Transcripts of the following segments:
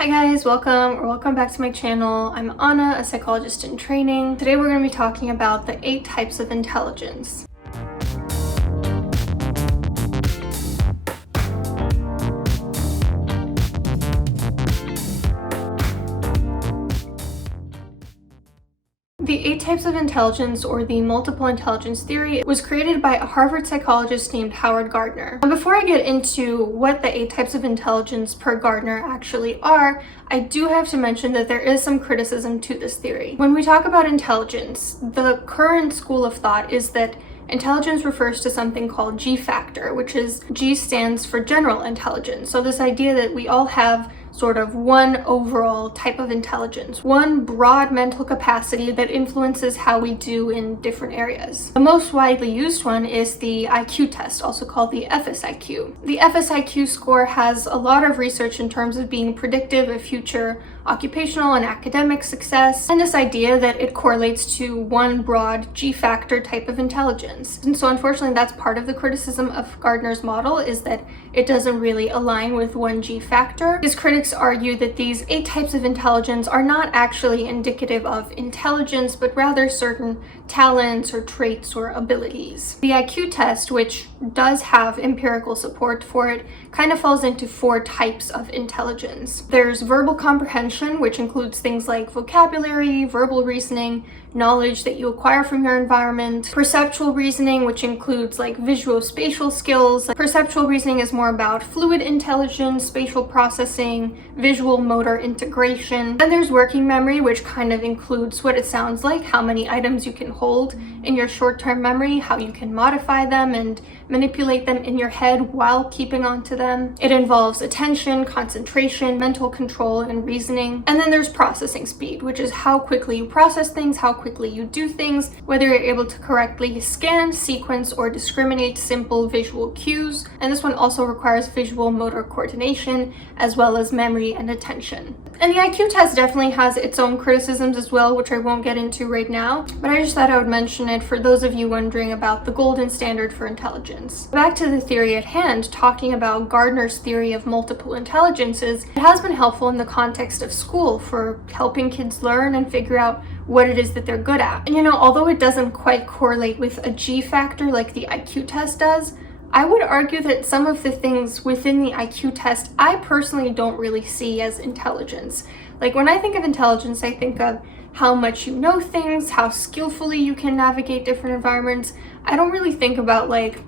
Hi guys, welcome back to my channel. I'm Anna, a psychologist in training. Today we're going to be talking about the 8 types of intelligence. The 8 types of intelligence, or the multiple intelligence theory, was created by a Harvard psychologist named Howard Gardner. And before I get into what the 8 types of intelligence per Gardner actually are, I do have to mention that there is some criticism to this theory. When we talk about intelligence, the current school of thought is that intelligence refers to something called G factor, which is G stands for general intelligence. So this idea that we all have sort of one overall type of intelligence, one broad mental capacity that influences how we do in different areas. The most widely used one is the IQ test, also called the FSIQ. The FSIQ score has a lot of research in terms of being predictive of future occupational and academic success, and this idea that it correlates to one broad G factor type of intelligence. And so unfortunately that's part of the criticism of Gardner's model, is that it doesn't really align with one G factor. His critics argue that these 8 types of intelligence are not actually indicative of intelligence, but rather certain talents or traits or abilities. The IQ test, which does have empirical support for it, kind of falls into 4 types of intelligence. There's verbal comprehension, which includes things like vocabulary, verbal reasoning, knowledge that you acquire from your environment. Perceptual reasoning, which includes like visuospatial skills. Perceptual reasoning is more about fluid intelligence, spatial processing, visual motor integration. Then there's working memory, which kind of includes what it sounds like, how many items you can hold in your short-term memory, how you can modify them and manipulate them in your head while keeping on to them. It involves attention, concentration, mental control, and reasoning. And then there's processing speed, which is how quickly you process things, how quickly you do things, whether you're able to correctly scan, sequence, or discriminate simple visual cues. And this one also requires visual motor coordination, as well as memory and attention. And the IQ test definitely has its own criticisms as well, which I won't get into right now, but I just thought I would mention it for those of you wondering about the golden standard for intelligence. Back to the theory at hand, talking about Gardner's theory of multiple intelligences, it has been helpful in the context of school for helping kids learn and figure out what it is that they're good at. And although it doesn't quite correlate with a G factor like the IQ test does, I would argue that some of the things within the IQ test I personally don't really see as intelligence. Like when I think of intelligence, I think of how much you know things, how skillfully you can navigate different environments. I don't really think about like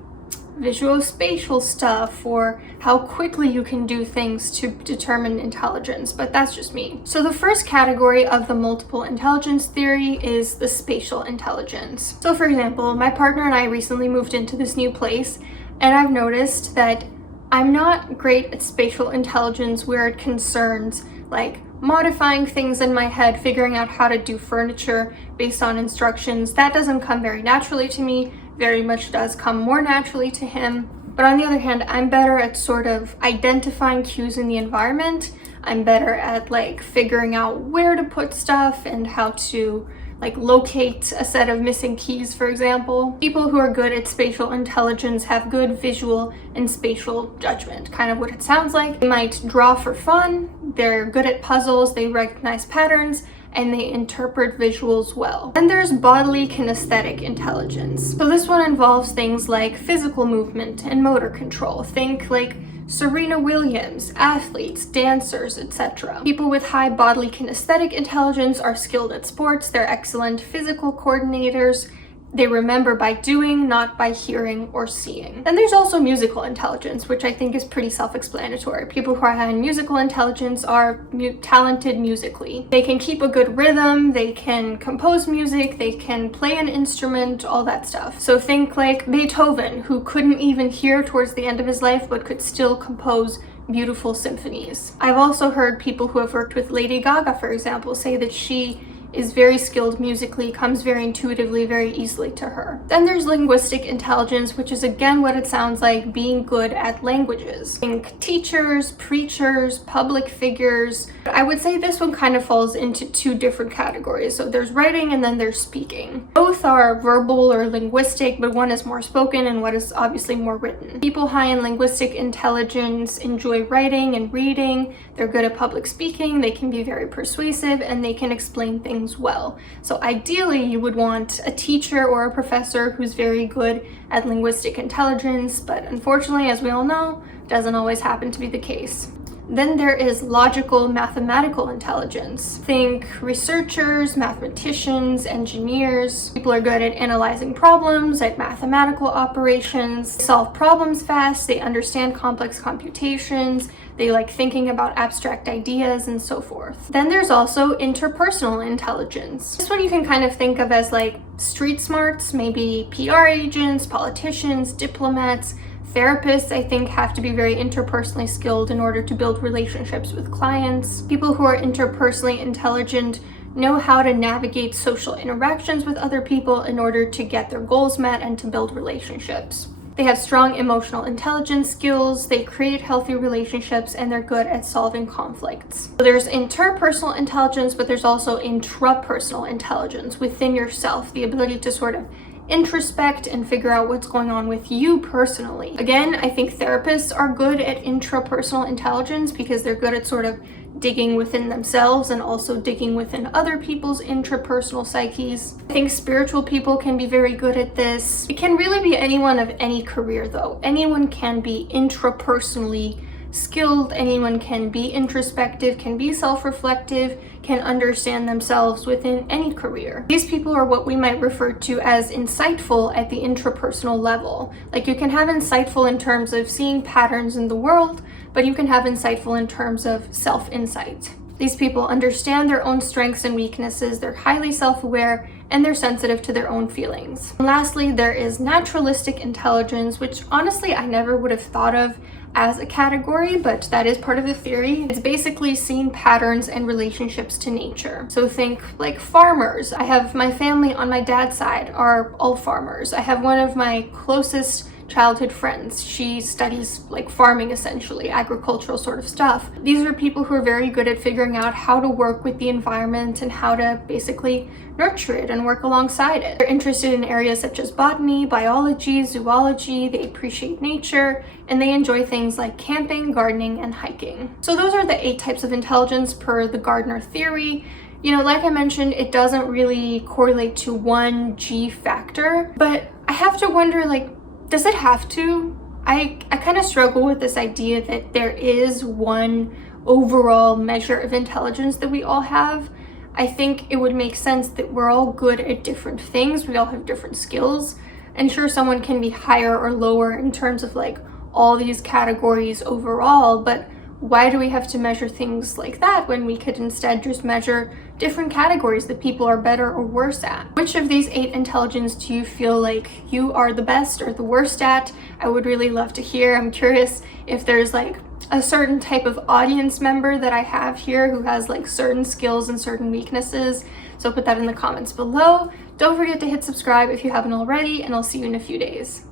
visuospatial stuff or how quickly you can do things to determine intelligence, but that's just me. So the first category of the multiple intelligence theory is the spatial intelligence. So for example, my partner and I recently moved into this new place, and I've noticed that I'm not great at spatial intelligence where it concerns like modifying things in my head, figuring out how to do furniture based on instructions. That doesn't come very naturally to me, very much does come more naturally to him. But on the other hand, I'm better at sort of identifying cues in the environment. I'm better at like figuring out where to put stuff and how to like locate a set of missing keys, for example. People who are good at spatial intelligence have good visual and spatial judgment, kind of what it sounds like. They might draw for fun, they're good at puzzles, they recognize patterns, and they interpret visuals well. Then there's bodily kinesthetic intelligence. So this one involves things like physical movement and motor control. Think like Serena Williams, athletes, dancers, etc. People with high bodily kinesthetic intelligence are skilled at sports, they're excellent physical coordinators, they remember by doing, not by hearing or seeing. Then there's also musical intelligence, which I think is pretty self-explanatory. People who are high in musical intelligence are talented musically. They can keep a good rhythm, they can compose music, they can play an instrument, all that stuff. So think like Beethoven, who couldn't even hear towards the end of his life, but could still compose beautiful symphonies. I've also heard people who have worked with Lady Gaga, for example, say that she is very skilled musically, comes very intuitively, very easily to her. Then there's linguistic intelligence, which is again what it sounds like, being good at languages. Think teachers, preachers, public figures. I would say this one kind of falls into two different categories. So there's writing and then there's speaking. Both are verbal or linguistic, but one is more spoken and one is obviously more written. People high in linguistic intelligence enjoy writing and reading. They're good at public speaking. They can be very persuasive and they can explain things well. So ideally, you would want a teacher or a professor who's very good at linguistic intelligence, but unfortunately, as we all know, doesn't always happen to be the case. Then there is logical mathematical intelligence. Think researchers, mathematicians, engineers. People are good at analyzing problems, at mathematical operations, they solve problems fast, they understand complex computations, they like thinking about abstract ideas and so forth. Then there's also interpersonal intelligence. This one you can kind of think of as like street smarts, maybe PR agents, politicians, diplomats. Therapists, I think, have to be very interpersonally skilled in order to build relationships with clients. People who are interpersonally intelligent know how to navigate social interactions with other people in order to get their goals met and to build relationships. They have strong emotional intelligence skills, they create healthy relationships, and they're good at solving conflicts. So there's interpersonal intelligence, but there's also intrapersonal intelligence within yourself, the ability to sort of introspect and figure out what's going on with you personally. Again, I think therapists are good at intrapersonal intelligence because they're good at sort of digging within themselves and also digging within other people's intrapersonal psyches. I think spiritual people can be very good at this. It can really be anyone of any career though. Anyone can be intrapersonally skilled, anyone can be introspective, can be self-reflective, can understand themselves within any career. These people are what we might refer to as insightful at the intrapersonal level. Like you can have insightful in terms of seeing patterns in the world, but you can have insightful in terms of self-insight. These people understand their own strengths and weaknesses, they're highly self-aware, and they're sensitive to their own feelings. And lastly, there is naturalistic intelligence, which honestly I never would have thought of as a category, but that is part of the theory. It's basically seeing patterns and relationships to nature. So think like farmers. I have my family on my dad's side are all farmers. I have one of my closest childhood friends. She studies like farming, essentially, agricultural sort of stuff. These are people who are very good at figuring out how to work with the environment and how to basically nurture it and work alongside it. They're interested in areas such as botany, biology, zoology, they appreciate nature, and they enjoy things like camping, gardening, and hiking. So those are the 8 types of intelligence per the Gardner theory. You know, like I mentioned, it doesn't really correlate to one G factor, but I have to wonder, like, does it have to? I kind of struggle with this idea that there is one overall measure of intelligence that we all have. I think it would make sense that we're all good at different things. We all have different skills. And sure, someone can be higher or lower in terms of like all these categories overall, but why do we have to measure things like that when we could instead just measure different categories that people are better or worse at? Which of these 8 intelligence do you feel like you are the best or the worst at? I would really love to hear. I'm curious if there's like a certain type of audience member that I have here who has like certain skills and certain weaknesses. So put that in the comments below. Don't forget to hit subscribe if you haven't already, and I'll see you in a few days.